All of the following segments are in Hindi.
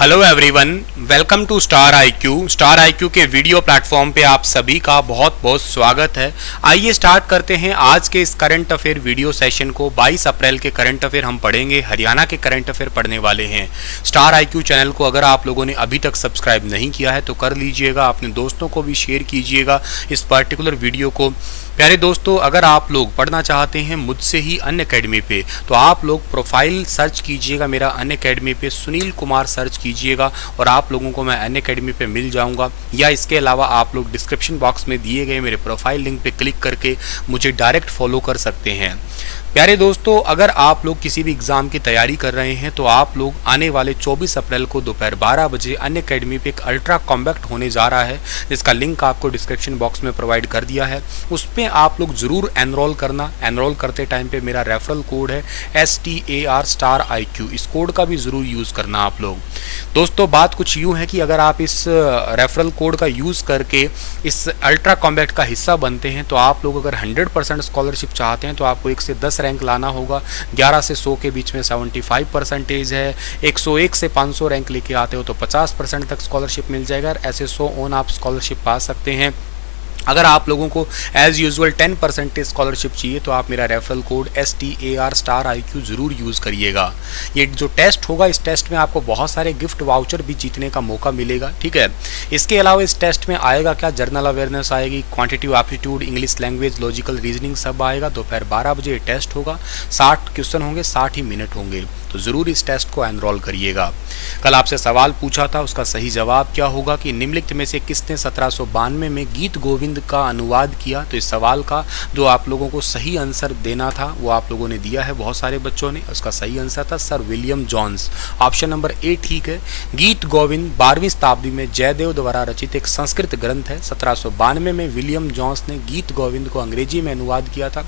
Hello everyone, welcome to star IQ. Star IQ के वीडियो प्लेटफॉर्म पे आप सभी का बहुत बहुत स्वागत है। आइए स्टार्ट करते हैं आज के इस करंट अफेयर वीडियो सेशन को। 22 अप्रैल के करंट अफेयर हम पढ़ेंगे, हरियाणा के करंट अफेयर पढ़ने वाले हैं। स्टार आईक्यू चैनल को अगर आप लोगों ने अभी तक सब्सक्राइब नहीं किया है तो कर लीजिएगा, अपने दोस्तों को भी शेयर कीजिएगा इस पर्टिकुलर वीडियो को। प्यारे दोस्तों, अगर आप लोग पढ़ना चाहते हैं मुझसे ही अनअकैडमी पे तो आप लोग प्रोफाइल सर्च कीजिएगा, मेरा अनअकैडमी पे सुनील कुमार सर्च कीजिएगा और आप लोगों को मैं अनअकैडमी पे मिल जाऊंगा। या इसके अलावा आप लोग डिस्क्रिप्शन बॉक्स में दिए गए मेरे प्रोफाइल लिंक पे क्लिक करके मुझे डायरेक्ट फॉलो कर सकते हैं। प्यारे दोस्तों, अगर आप लोग किसी भी एग्ज़ाम की तैयारी कर रहे हैं तो आप लोग आने वाले 24 अप्रैल को दोपहर 12 बजे अनअकैडमी पे एक अल्ट्रा कॉम्पैक्ट होने जा रहा है, जिसका लिंक आपको डिस्क्रिप्शन बॉक्स में प्रोवाइड कर दिया है। उस पर आप लोग ज़रूर एनरोल करना। एनरोल करते टाइम पे मेरा रेफरल कोड है STAR स्टार IQ, इस कोड का भी ज़रूर यूज़ करना आप लोग। दोस्तों, बात कुछ यूँ है कि अगर आप इस रेफरल कोड का यूज़ करके इस अल्ट्रा कॉम्पैक्ट का हिस्सा बनते हैं तो आप लोग अगर 100% स्कॉलरशिप चाहते हैं तो आपको 1 से 10 रैंक लाना होगा। 11 से 100 के बीच में 75% है। 101 से 500 रैंक लेके आते हो तो 50% तक स्कॉलरशिप मिल जाएगा। ऐसे 100 ऑन आप स्कॉलरशिप पा सकते हैं। अगर आप लोगों को एज़ यूजुअल 10% स्कॉलरशिप चाहिए तो आप मेरा referral code STAR star IQ ज़रूर यूज़ करिएगा। ये जो टेस्ट होगा, इस टेस्ट में आपको बहुत सारे गिफ्ट वाउचर भी जीतने का मौका मिलेगा, ठीक है। इसके अलावा इस टेस्ट में आएगा क्या, जनरल अवेयरनेस आएगी, quantitative aptitude, English language, logical reasoning सब आएगा। दोपहर 12 बजे ये टेस्ट होगा। 60 क्वेश्चन होंगे, 60 ही मिनट होंगे, तो ज़रूर इस टेस्ट को एनरोल करिएगा। कल आपसे सवाल पूछा था, उसका सही जवाब क्या होगा कि निम्नलिखित में से किसने 1792 में गीत गोविंद का अनुवाद किया। तो इस सवाल का जो आप लोगों को सही आंसर देना था वो आप लोगों ने दिया है, बहुत सारे बच्चों ने। उसका सही आंसर था sir William Jones. Option number A ठीक है। गीत गोविंद 12वीं शताब्दी में जयदेव द्वारा रचित एक संस्कृत ग्रंथ है। 1792 में विलियम जॉन्स ने गीत गोविंद को अंग्रेजी में अनुवाद किया था।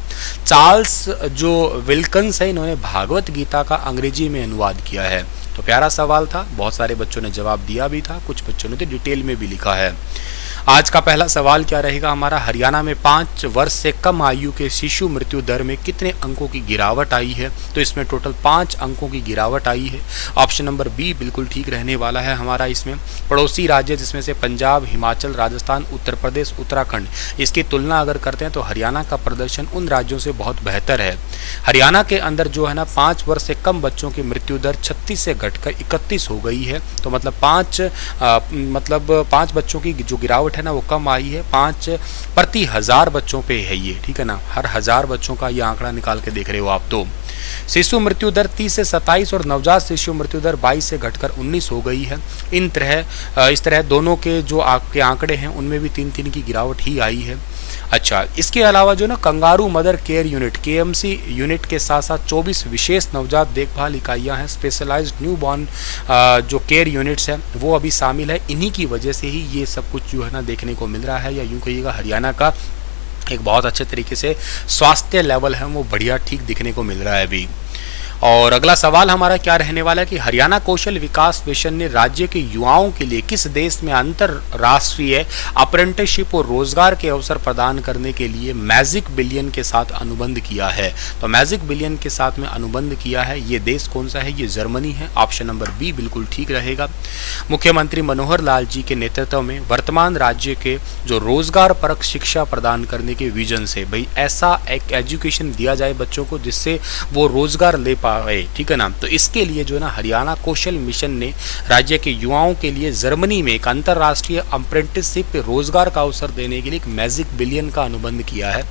चार्ल्स जो विल्कन्स है, इन्होंने भागवत गीता का अंग्रेजी में अनुवाद किया है। तो प्यारा सवाल था, बहुत सारे बच्चों ने जवाब दिया भी था, कुछ बच्चों ने तो डिटेल में भी लिखा है। आज का पहला सवाल क्या रहेगा हमारा, हरियाणा में 5 वर्ष से कम आयु के शिशु मृत्यु दर में कितने अंकों की गिरावट आई है। तो इसमें टोटल 5 अंकों की गिरावट आई है। ऑप्शन नंबर B बिल्कुल ठीक रहने वाला है हमारा। इसमें पड़ोसी राज्य जिसमें से पंजाब, हिमाचल, राजस्थान, उत्तर प्रदेश, उत्तराखंड, इसकी तुलना अगर करते हैं तो हरियाणा का प्रदर्शन उन राज्यों से बहुत बेहतर है। हरियाणा के अंदर जो है ना 5 वर्ष से कम बच्चों की मृत्यु दर 36 से घटकर 31 हो गई है। तो मतलब 5 बच्चों की जो गिरावट है ना वो कम आई है। 5 प्रति 1000 बच्चों पे है ये, ठीक है ना। हर 1000 बच्चों का ये आंकड़ा निकाल के देख रहे हो आप। तो शिशु मृत्यु दर 30 से 27 और नवजात शिशु मृत्यु दर 22 से घटकर 19 हो गई है। इस तरह दोनों के जो आपके आंकड़े हैं उनमें भी 3-3 की गिरावट ही आई है। अच्छा, इसके अलावा जो ना kangaroo mother care unit KMC unit के साथ साथ 24 विशेष नवजात देखभाल इकाइयां हैं, स्पेशलाइज्ड न्यूबॉर्न जो केयर यूनिट्स हैं वो अभी शामिल है। इन्हीं की वजह से ही ये सब कुछ जो है ना देखने को मिल रहा है, या यूँ कहिएगा हरियाणा का एक बहुत अच्छे तरीके से स्वास्थ्य लेवल है वो बढ़िया ठीक दिखने को मिल रहा है अभी। और अगला सवाल हमारा क्या रहने वाला है कि हरियाणा कौशल विकास मिशन ने राज्य के युवाओं के लिए किस देश में अंतरराष्ट्रीय अप्रेंटिसशिप और रोजगार के अवसर प्रदान करने के लिए मैजिक बिलियन के साथ अनुबंध किया है। तो मैजिक बिलियन के साथ में अनुबंध किया है, ये देश कौन सा है, ये जर्मनी है। ऑप्शन नंबर B बिल्कुल ठीक रहेगा। मुख्यमंत्री मनोहर लाल जी के नेतृत्व में वर्तमान राज्य के जो रोजगार परक शिक्षा प्रदान करने के विजन से भाई ऐसा एक एजुकेशन दिया जाए बच्चों को जिससे वो रोजगार ले पाए, ठीक है ना। तो इसके लिए जो है ना हरियाणा कौशल मिशन ने राज्य के युवाओं के लिए जर्मनी में एक अंतर्राष्ट्रीय अप्रेंटिसशिप रोजगार का अवसर देने के लिए एक मैजिक बिलियन का अनुबंध किया है।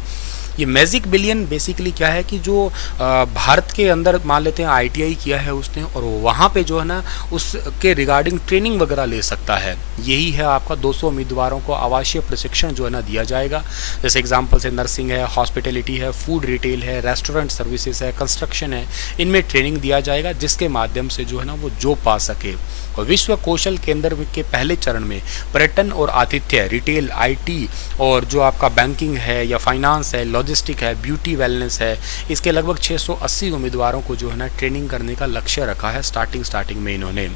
ये मैजिक बिलियन बेसिकली क्या है कि जो भारत के अंदर मान लेते हैं ITI किया है उसने और वहाँ पे जो है ना उसके रिगार्डिंग ट्रेनिंग वगैरह ले सकता है। यही है आपका 200 उम्मीदवारों को आवासीय प्रशिक्षण जो है ना दिया जाएगा। जैसे एग्जांपल से नर्सिंग है, हॉस्पिटलिटी है, फूड रिटेल है, रेस्टोरेंट सर्विसेज है, कंस्ट्रक्शन है, इनमें ट्रेनिंग दिया जाएगा जिसके माध्यम से जो है ना वो जॉब पा सके। और विश्व कौशल केंद्र के पहले चरण में पर्यटन और आतिथ्य, रिटेल, IT और जो आपका बैंकिंग है या फाइनेंस है, लॉजिस्टिक है, ब्यूटी वेलनेस है, इसके लगभग 680 उम्मीदवारों को जो है ना ट्रेनिंग करने का लक्ष्य रखा है स्टार्टिंग में इन्होंने।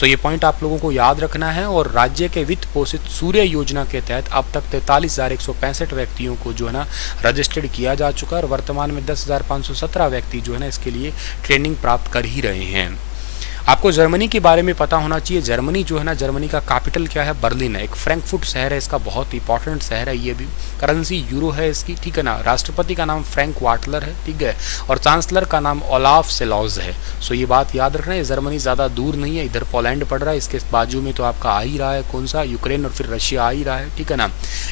सो ये पॉइंट आप लोगों को याद रखना है। और राज्य के वित्त पोषित सूर्य योजना के तहत अब तक 43,165 व्यक्तियों को जो है ना रजिस्टर्ड किया जा चुका है और वर्तमान में 10,517 व्यक्ति जो है ना इसके लिए ट्रेनिंग प्राप्त कर ही रहे हैं। आपको जर्मनी के बारे में पता होना चाहिए। जर्मनी जो है ना, जर्मनी का कैपिटल क्या है? बर्लिन है। एक फ्रैंकफर्ट शहर है इसका, बहुत इंपॉर्टेंट शहर है ये भी। करेंसी यूरो है इसकी, ठीक है ना। राष्ट्रपति का नाम फ्रैंक वाटलर है, ठीक है। और चांसलर का नाम ओलाफ सेलॉज है। सो ये बात याद रखना है, जर्मनी ज़्यादा दूर नहीं है, इधर पोलैंड पड़ रहा है, इसके बाजू में तो आपका आ ही रहा है कौन सा, यूक्रेन, और फिर रशिया आ ही रहा है, ठीक है ना।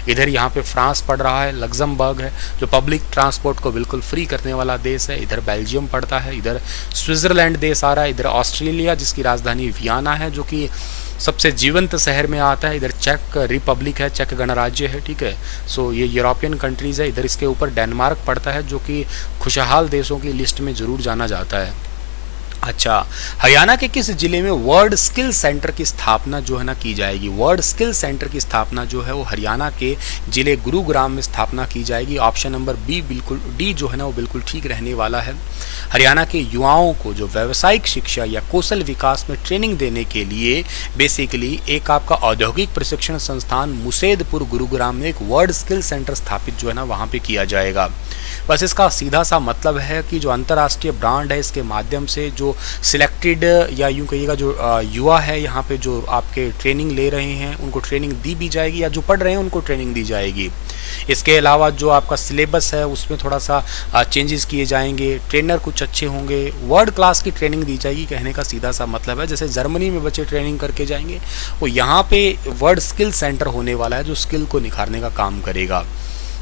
इधर यहाँ पे फ्रांस पड़ रहा है, लग्जमबर्ग है जो पब्लिक ट्रांसपोर्ट को बिल्कुल फ्री करने वाला देश है, इधर बेल्जियम पड़ता है, इधर स्विट्जरलैंड देश आ रहा है, इधर ऑस्ट्रेलिया जिसकी राजधानी वियना है जो कि सबसे जीवंत शहर में आता है, इधर चेक रिपब्लिक है, चेक गणराज्य है, ठीक है। सो ये यूरोपियन कंट्रीज़ है। इधर इसके ऊपर डेनमार्क पड़ता है जो कि खुशहाल देशों की लिस्ट में ज़रूर जाना जाता है। अच्छा, हरियाणा के किस जिले में वर्ल्ड स्किल सेंटर की स्थापना जो है ना की जाएगी? वर्ल्ड स्किल सेंटर की स्थापना जो है वो हरियाणा के जिले गुरुग्राम में स्थापना की जाएगी। ऑप्शन नंबर बी बिल्कुल, डी जो है ना वो बिल्कुल ठीक रहने वाला है। हरियाणा के युवाओं को जो व्यावसायिक शिक्षा या कौशल विकास में ट्रेनिंग देने के लिए बेसिकली एक आपका औद्योगिक प्रशिक्षण संस्थान मुसेदपुर गुरुग्राम में एक वर्ल्ड स्किल सेंटर स्थापित जो है ना वहाँ पे किया जाएगा। बस इसका सीधा सा मतलब है कि जो अंतर्राष्ट्रीय ब्रांड है इसके माध्यम से जो सिलेक्टेड या यूँ कहिएगा जो युवा है यहाँ पे जो आपके ट्रेनिंग ले रहे हैं उनको ट्रेनिंग दी भी जाएगी, या जो पढ़ रहे हैं उनको ट्रेनिंग दी जाएगी। इसके अलावा जो आपका सिलेबस है उसमें थोड़ा सा चेंजेस किए जाएंगे, ट्रेनर कुछ अच्छे होंगे, वर्ल्ड क्लास की ट्रेनिंग दी जाएगी। कहने का सीधा सा मतलब है जैसे जर्मनी में बच्चे ट्रेनिंग करके जाएंगे, वो यहाँ पे वर्ल्ड स्किल सेंटर होने वाला है जो स्किल को निखारने का काम करेगा।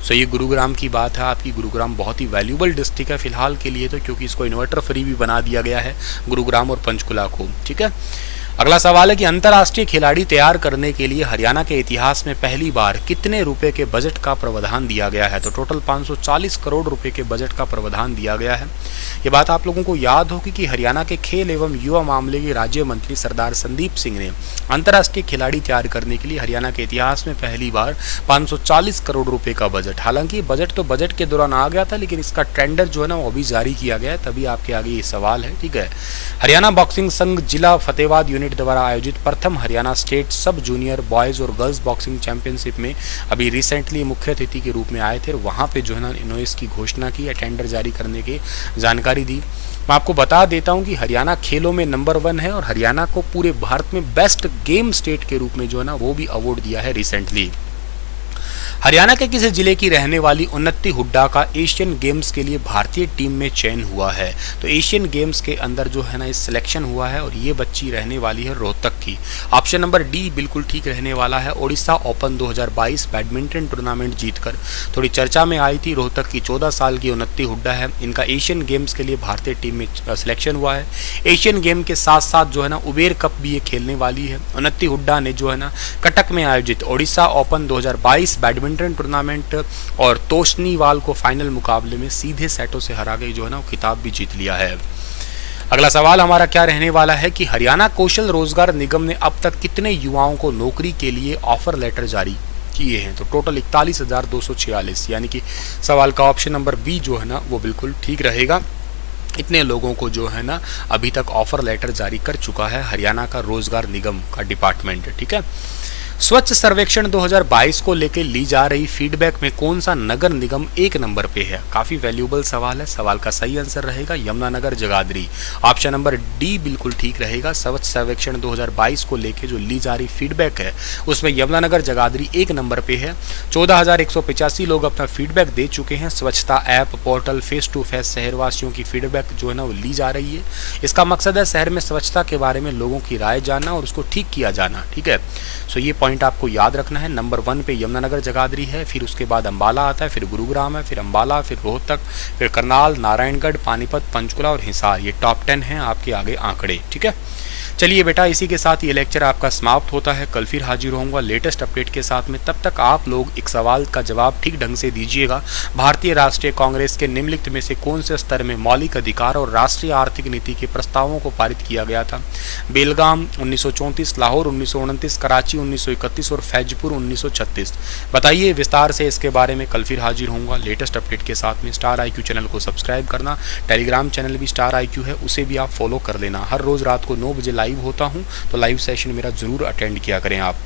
सो ये गुरुग्राम की बात है आपकी। गुरुग्राम बहुत ही वैल्यूबल डिस्ट्रिक्ट है फिलहाल के लिए तो, क्योंकि इसको इन्वर्टर फ्री भी बना दिया गया है गुरुग्राम और पंचकुला को, ठीक है। अगला सवाल है कि अंतर्राष्ट्रीय खिलाड़ी तैयार करने के लिए हरियाणा के इतिहास में पहली बार कितने रुपए के बजट का प्रावधान दिया गया है? तो टोटल 540 करोड़ रुपए के बजट का प्रावधान दिया गया है। ये बात आप लोगों को याद होगी कि हरियाणा के खेल एवं युवा मामले के राज्य मंत्री सरदार संदीप सिंह ने अंतर्राष्ट्रीय खिलाड़ी तैयार करने के लिए हरियाणा के इतिहास में पहली बार 540 करोड़ रुपए का बजट, हालांकि बजट तो बजट के दौरान आ गया था लेकिन इसका टेंडर जो है ना वो अभी जारी किया गया है, तभी आपके आगे ये सवाल है, ठीक है। हरियाणा बॉक्सिंग संघ जिला फतेहाबाद यूनिट द्वारा आयोजित प्रथम हरियाणा स्टेट सब जूनियर बॉयज़ और गर्ल्स बॉक्सिंग चैंपियनशिप में अभी रिसेंटली मुख्य अतिथि के रूप में आए थे और वहाँ पे जो है ना इन्होंने इसकी घोषणा की, टेंडर जारी करने की जानकारी दी। मैं आपको बता देता हूँ कि हरियाणा खेलों में नंबर 1 है और हरियाणा को पूरे भारत में बेस्ट गेम स्टेट के रूप में जो है ना वो भी अवार्ड दिया है रिसेंटली। हरियाणा के किसी जिले की रहने वाली उन्नति हुड्डा का एशियन गेम्स के लिए भारतीय टीम में चयन हुआ है? तो एशियन गेम्स के अंदर जो है ना इस सिलेक्शन हुआ है और ये बच्ची रहने वाली है रोहतक की। ऑप्शन नंबर डी बिल्कुल ठीक रहने वाला है। ओडिशा ओपन 2022 बैडमिंटन टूर्नामेंट जीतकर थोड़ी चर्चा में आई थी। रोहतक की 14 साल की उन्नति हुड्डा है, इनका एशियन गेम्स के लिए भारतीय टीम में सिलेक्शन हुआ है। एशियन गेम के साथ साथ जो है ना उबेर कप भी ये खेलने वाली है। उन्नति हुड्डा ने जो है ना कटक में आयोजित ओडिशा ओपन 2022 बैडमिंटन टूर्नामेंट और तोशनीवाल को फाइनल मुकाबले में सीधे सेटों से हरा के जो है ना वो खिताब भी जीत लिया है। अगला सवाल हमारा क्या रहने वाला है कि हरियाणा कौशल रोजगार निगम ने अब तक कितने युवाओं को नौकरी के लिए ऑफर लेटर जारी किए हैं? तो टोटल 41,246, यानी कि सवाल का ऑप्शन नंबर बी जो है ना वो बिल्कुल ठीक रहेगा। इतने लोगों को जो है ना अभी तक ऑफर लेटर जारी कर चुका है हरियाणा का रोजगार निगम का डिपार्टमेंट, ठीक है। स्वच्छ सर्वेक्षण 2022 को लेकर ली जा रही फीडबैक में कौन सा नगर निगम 1 नंबर पे है? काफ़ी वैल्यूबल सवाल है। सवाल का सही आंसर रहेगा Yamunanagar Jagadhri. Option number D बिल्कुल ठीक रहेगा। स्वच्छ सर्वेक्षण 2022 को लेकर जो ली जा रही फीडबैक है उसमें यमुनानगर जगाधरी 1 नंबर पे है। 14,185 लोग अपना फीडबैक दे चुके हैं। स्वच्छता app portal face to face शहरवासियों की फीडबैक जो है ना वो ली जा रही है। इसका मकसद है शहर में स्वच्छता के बारे में लोगों की राय जानना और उसको ठीक किया जाना, ठीक है। सो ये पॉइंट आपको याद रखना है। नंबर 1 पे यमुनानगर जगाधरी है, फिर उसके बाद अंबाला आता है, फिर गुरुग्राम है, फिर अंबाला, फिर रोहतक, फिर करनाल, नारायणगढ़, पानीपत, पंचकुला और हिसार। ये टॉप 10 हैं आपके आगे आंकड़े, ठीक है। चलिए बेटा, इसी के साथ ये लेक्चर आपका समाप्त होता है। कल फिर हाजिर होऊंगा लेटेस्ट अपडेट के साथ में। तब तक आप लोग एक सवाल का जवाब ठीक ढंग से दीजिएगा। भारतीय राष्ट्रीय कांग्रेस के निम्नलिखित में से कौन से स्तर में मौलिक अधिकार और राष्ट्रीय आर्थिक नीति के प्रस्तावों को पारित किया गया था? बेलगाम 1934, लाहौर 1929, कराची 1931 और फैजपुर 1936। बताइए विस्तार से इसके बारे में। कल फिर हाजिर होऊंगा लेटेस्ट अपडेट के साथ में। स्टार IQ चैनल को सब्सक्राइब करना, टेलीग्राम चैनल भी स्टार IQ है, उसे भी आप फॉलो कर लेना। हर रोज़ रात को 9 बजे लाइव होता हूं, तो लाइव सेशन मेरा ज़रूर अटेंड किया करें आप।